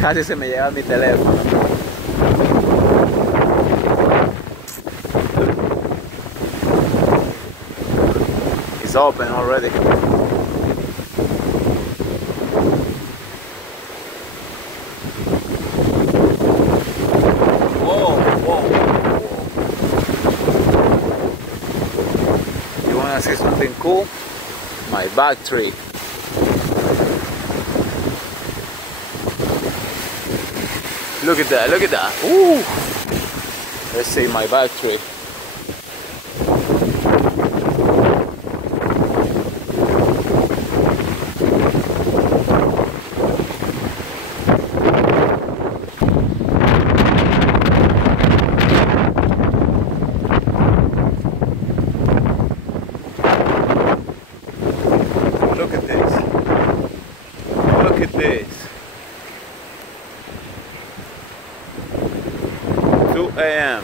Casi se me lleva mi teléfono. It's open already. Whoa, whoa, whoa. You wanna see something cool? My back tree. Look at that, look at that. Ooh. Let's see my back tree. Look at this. Look at this. 2 a.m.